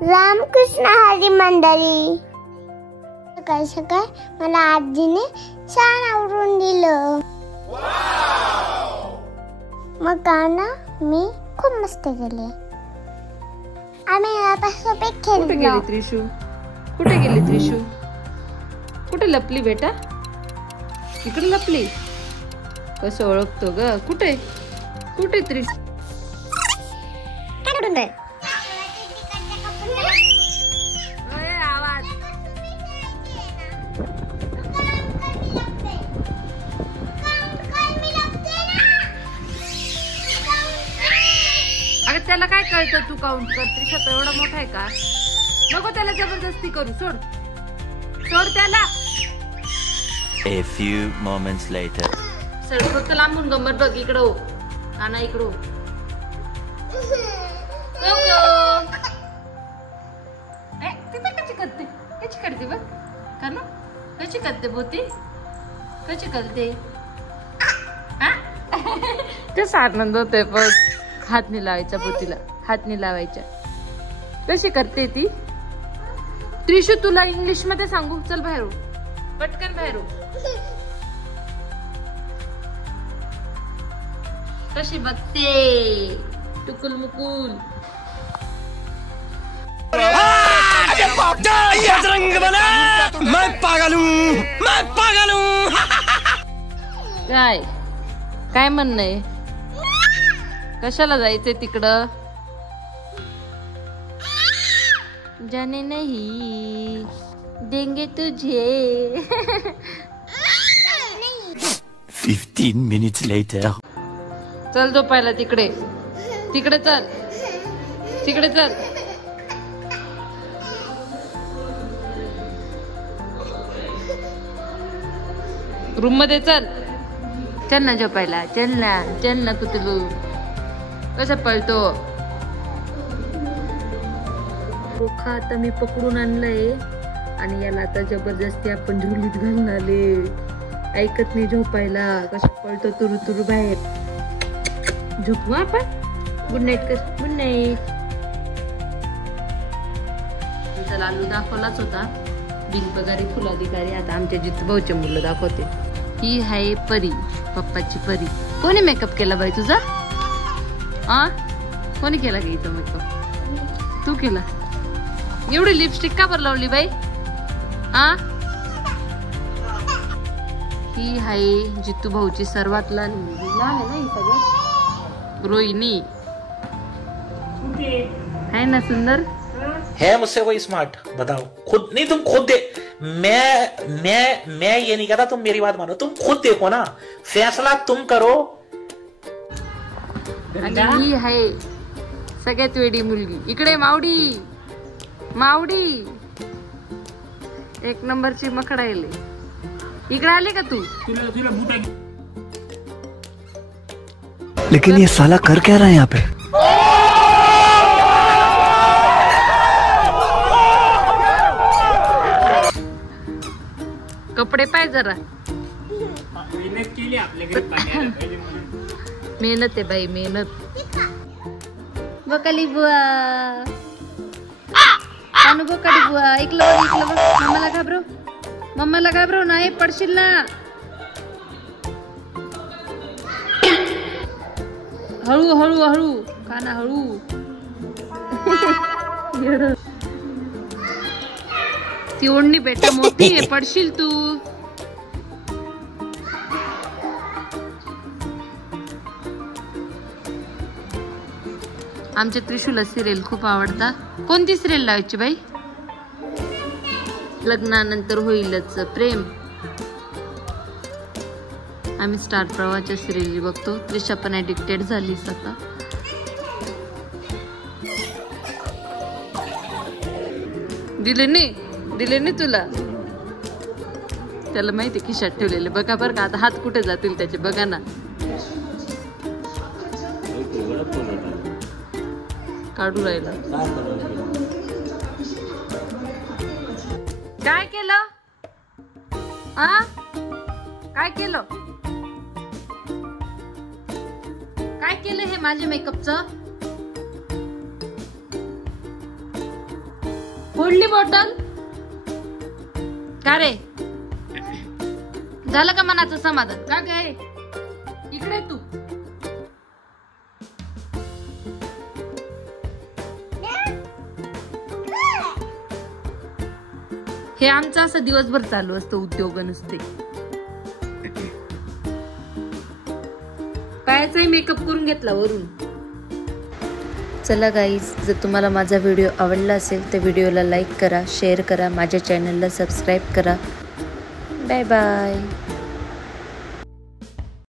रामकृष्ण हरी मंडळी. सकाळ सकाळ मला आजीने छान आवरून दिलं. मग गाणं मी खूप मस्त गेले. आम्ही यापासून कुठे गेली त्रिशू? कुठे गेली त्रिशू? कुठे लपली बेटा? इकडे लपली. कसं ओळखतो ग? कुठे कुठे त्रिशू? अगं त्याला काय कळतं? तू काउंट कर. त्रिशा तर एवढा मोठा आहे का? नको त्याला जबरदस्ती करू. सोड सोड त्याला. A few moments later. Sir फक्त लांबून गंमत बघ. इकडं हो. काना इकडं हो. ती तर कशी करते? कशी करते बघ कानू. कशी करते बोती? कशी करते? कसा आनंद होतोय बघ. हात नाही लावायचा बोतीला. हात नाही लावायच्या. कशी करते ती? त्रिशू तुला इंग्लिश मध्ये सांगू? चल बाहेर हो. पटकन बाहेर हो. कशी बघते टुकुल मुकुल. काय काय म्हणणं आहे? कशाला जायचंय तिकडं? जाने नहीं देंगे तुझे. 15 minutes later. चल झोपायला तिकडे. तिकडे चल. तिकडे चल. रूम मध्ये चल. चल ना झोपायला. चल ना. चल ना कुतलू. कसं पळतो? रोखा आता मी पकडून आणलंय आणि याला आता जबरदस्ती आपण झोलीत घालून आले. ऐकत नाही झोपायला. कसं पळतो तुरु तुरु बाहेर. झोपू आपण. गुड नाईट कर. Good night. तुमचा लालू दाखवलाच होता. बिनपगारी फुलाधिकारी. आता आमच्या जितूभाऊचे मुलं दाखवते. ही आहे परी. पप्पाची परी. कोणी मेकअप केला बाई तुझा? कोणी केला की इथं मेकअप? तू केला. एवढी लिपस्टिक का बरं लावली बाई? ही आहे जितू भाऊची सर्वात लहान मुलगी. लहान आहे ना ही सगळ्यात? रोहिणी है ना सुंदर? है मुझसे कोई स्मार्ट? बताओ खुद. नहीं तुम खुद दे. मैं ये नहीं कहता. तुम मेरी बात मानो. तुम खुद देखो ना. फैसला तुम करो. आणि ही आहे सगळ्यात वेडी मुलगी. इकडे मावडी. मावडी एक नंबरची मखडायले. इकडे आली का तू? लेकिन ये साला कर क्या रहा है यहाँ पे? कपडे पाय जरा. मेहनत आहे बाई मेहनत. बकाली बुवा. कानू बकाली बुवा. ऐकलं बघ. मम्माला घाबरव. मम्माला घाबरव नाही. पडशील ना. हळू हळू हळू. काना हळू. ती ओढणी बेटा मोठी आहे. पडशील तू. आमच्या त्रिशूला सिरियल खूप आवडता. कोणती सिरियल लावायची बाई? लग्नानंतर होईलच प्रेम. आम्ही स्टार प्रवाहाच्या सिरियल बघतो. त्रिशा पण ऍडिक्टेड झालीस आता. दिले नाही तुला. त्याला माहिती खिशात ठेवलेले. बघा बरं का आता हात कुठे जातील त्याचे. बघा ना. काढू राहिला. काय केलं? काय केलं? काय केलं हे माझ्या मेकअपचं? फोडली बॉटल का रे? झालं का मनाचं समाधान का काय? इकडे तू हे आमचं असं दिवसभर चालू असतं उद्योग नसते. पायाचाही मेकअप करून घेतला वरून. चला गाईज, जर तुम्हाला माझा व्हिडिओ आवडला असेल तर व्हिडिओला लाईक करा, शेअर करा, माझ्या चॅनलला सबस्क्राईब करा. Bye bye.